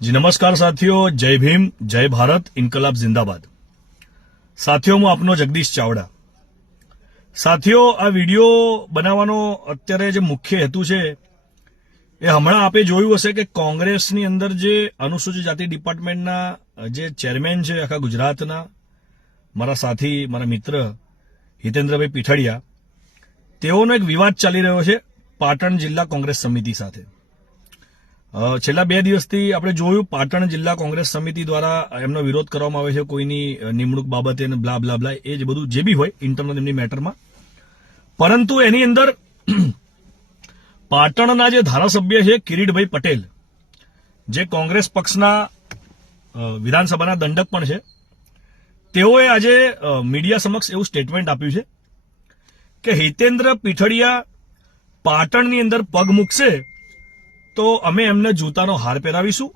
जी नमस्कार साथियों, जय भीम, जय भारत, इनकलाब जिंदाबाद। साथियों હું આપનો જગદીશ ચાવડા। સાથીઓ આ વિડિયો બનાવવાનો અત્યારે જે મુખ્ય હેતુ છે એ હમણાં આપે જોયું હશે કે કોંગ્રેસની અંદર જે અનુસૂચિત જાતિ ડિપાર્ટમેન્ટના જે ચેરમેન છે આખા ગુજરાતના, મારા સાથી, મારા મિત્ર હિતેન્દ્રભાઈ પીઠડિયા, તેઓનો એક વિવાદ ચાલી રહ્યો છે પાટણ જિલ્લા કોંગ્રેસ સમિતિ સાથે। છેલ્લા 2 દિવસથી આપણે જોયું પાટણ જિલ્લા કોંગ્રેસ સમિતિ દ્વારા એમનો વિરોધ કરવામાં આવે છે કોઈની નિમણૂક બાબતે અને બ્લા બ્લા બ્લા, એ જ બધું જે બી હોય ઇન્ટરનલ એમની મેટરમાં। પરંતુ એની અંદર પાટણના જે ધારાસભ્ય છે કિરીટભાઈ પટેલ, જે કોંગ્રેસ પક્ષના વિધાનસભાના દંડક પણ છે, તેઓએ આજે મીડિયા સમક્ષ એવું સ્ટેટમેન્ટ આપ્યું છે કે હિતેન્દ્ર પીઠડિયા પાટણની અંદર પગ મૂકશે તો અમે એમને જૂતાનો હાર પહેરાવીશું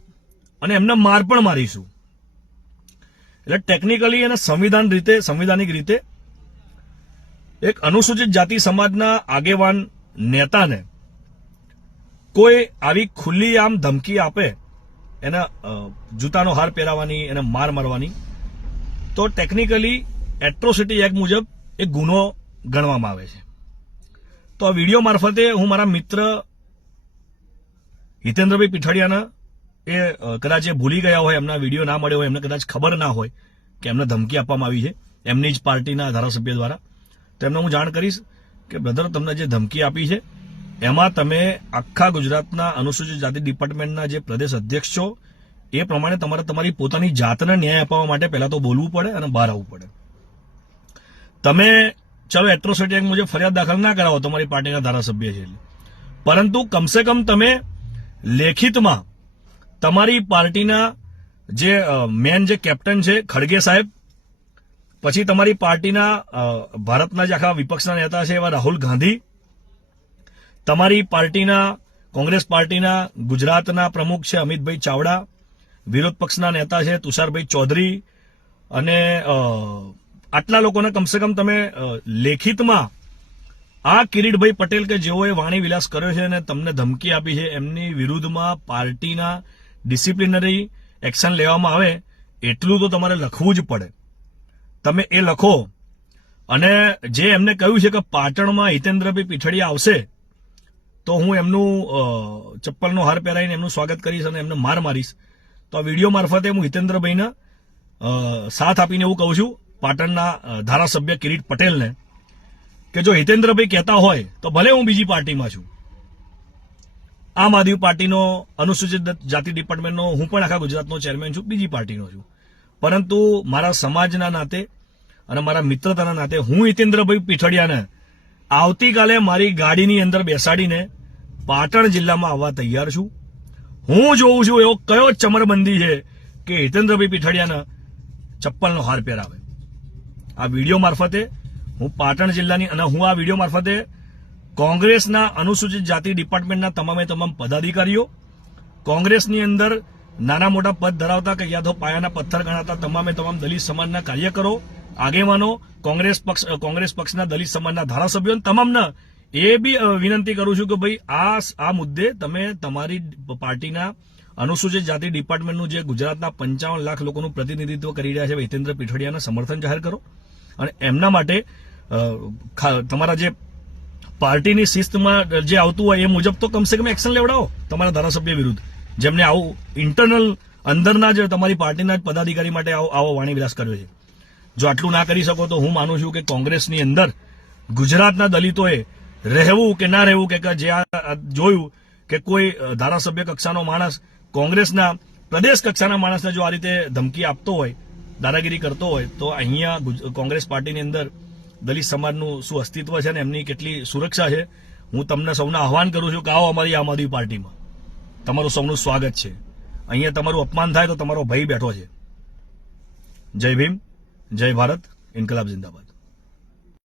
અને એમને માર પણ મારીશું। એટલે ટેકનિકલી અને સંવિધાનિક રીતે એક અનુસૂચિત જાતિ સમાજના આગેવાન નેતાને કોઈ આવી ખુલ્લી આમ ધમકી આપે, એને જૂતાનો હાર પહેરાવવાની, એને માર મારવાની, તો ટેકનિકલી એટ્રોસિટી એક્ટ મુજબ એક ગુનો ગણવામાં આવે છે। તો આ વિડીયો મારફતે હું મારા મિત્ર હિતેન્દ્રભાઈ પીઠડિયાના, એ કદાચ એ ભૂલી ગયા હોય, એમના વિડીયો ના મળ્યો હોય, એમને કદાચ ખબર ના હોય કે એમને ધમકી આપવામાં આવી છે એમની જ પાર્ટીના ધારાસભ્ય દ્વારા, તો એમને હું જાણ કરીશ કે બ્રધર, તમને જે ધમકી આપી છે એમાં તમે આખા ગુજરાતના અનુસૂચિત જાતિ ડિપાર્ટમેન્ટના જે પ્રદેશ અધ્યક્ષ છો, એ પ્રમાણે તમારે તમારી પોતાની જાતને ન્યાય અપાવવા માટે પહેલા તો બોલવું પડે અને બહાર આવવું પડે। તમે ચલો એટ્રોસિટી એક્ટ મુજબ ફરિયાદ દાખલ ના કરાવો, તમારી પાર્ટીના ધારાસભ્ય છે, પરંતુ કમસે કમ તમે લેખિતમાં તમારી પાર્ટીના જે મેન જે કેપ્ટન છે ખડગે સાહેબ, પછી તમારી પાર્ટીના ભારતના જે આખા વિપક્ષના નેતા છે એવા રાહુલ ગાંધી, તમારી પાર્ટીના કોંગ્રેસ પાર્ટીના ગુજરાતના પ્રમુખ છે અમિતભાઈ ચાવડા, વિરોધ પક્ષના નેતા છે તુષારભાઈ ચૌધરી, અને આટલા લોકોને કમસે કમ તમે લેખિતમાં આ કિરીટભાઈ પટેલ કે જેઓએ વાણી વિલાસ કર્યો છે અને તમને ધમકી આપી છે, એમની વિરુદ્ધમાં પાર્ટીના ડિસિપ્લિનરી એક્શન લેવામાં આવે એટલું તો તમારે લખવું જ પડે। તમે એ લખો અને જે એમને કહ્યું છે કે પાટણમાં હિતેન્દ્રભાઈ પીઠડિયા આવશે તો હું એમનું ચપ્પલનો હાર પહેરાવીને એમનું સ્વાગત કરીશ અને એમને માર મારીશ, તો આ વિડીયો મારફતે હું હિતેન્દ્રભાઈને સાથ આપીને એવું કહું છું પાટણના ધારાસભ્ય કિરીટ પટેલને કે જો હિતેન્દ્રભાઈ કહેતા હોય તો ભલે હું બીજી પાર્ટીમાં છું, આમ આદમી પાર્ટીનો અનુસૂચિત જાતિ ડિપાર્ટમેન્ટનો હું પણ આખા ગુજરાતનો ચેરમેન છું, બીજી પાર્ટીનો છું, પરંતુ મારા સમાજના નાતે અને મારા મિત્રતાના નાતે હું હિતેન્દ્રભાઈ પીઠડિયાને આવતીકાલે મારી ગાડીની અંદર બેસાડીને પાટણ જિલ્લામાં આવવા તૈયાર છું। હું જોઉં છું એવો કયો ચમરબંધી છે કે હિતેન્દ્રભાઈ પીઠડિયાને ચપ્પલનો હાર પહેરાવે। આ વિડીયો મારફતે હું પાટણ જિલ્લાની અને હું આ વિડીયો મારફતે કોંગ્રેસના અનુસૂચિત જાતિ ડિપાર્ટમેન્ટના તમામ પદાધિકારીઓ, કોંગ્રેસની અંદર નાના મોટા પદ ધરાવતા કે યા તો પાયાના પથ્થર ગણાતા તમામ દલિત સમાજના કાર્યકરો, આગેવાનો, કોંગ્રેસ પક્ષના દલિત સમાજના ધારાસભ્યો તમામને એ બી વિનંતી કરું છું કે ભાઈ આ મુદ્દે તમે તમારી પાર્ટીના અનુસૂચિત જાતિ ડિપાર્ટમેન્ટનું જે ગુજરાતના 55 લાખ લોકોનું પ્રતિનિધિત્વ કરી રહ્યા છે હિતેન્દ્ર પીઠડિયાને સમર્થન જાહેર કરો અને એમના માટે તમારા જે પાર્ટીની શિસ્તમાં જે આવતું હોય એ મુજબ તો કમસે કમ એક્શન લેવડાવો તમારા ધારાસભ્ય વિરુદ્ધ, જેમને આવું ઇન્ટરનલ અંદરના જે તમારી પાર્ટીના પદાધિકારી માટે આવો વાણી વિલાસ કર્યો છે। જો આટલું ના કરી શકો તો હું માનું છું કે કોંગ્રેસની અંદર ગુજરાતના દલિતોએ રહેવું કે ના રહેવું, કે જે જોયું કે કોઈ ધારાસભ્ય કક્ષાનો માણસ કોંગ્રેસના પ્રદેશ કક્ષાના માણસને જો આ રીતે ધમકી આપતો હોય, દાદાગીરી કરતો હોય, તો અહીંયા કોંગ્રેસ પાર્ટીની અંદર દલિત સમાજનું શું અસ્તિત્વ છે ને એમની કેટલી સુરક્ષા છે, હું તમને સૌને આહવાન કરું છું કે આવો અમારી આમ આદમી પાર્ટીમાં, તમારું સૌનું સ્વાગત છે। અહીંયા તમારું અપમાન થાય તો તમારો ભય બેઠો છે। જય ભીમ, જય ભારત, ઇનકલાબ જિંદાબાદ।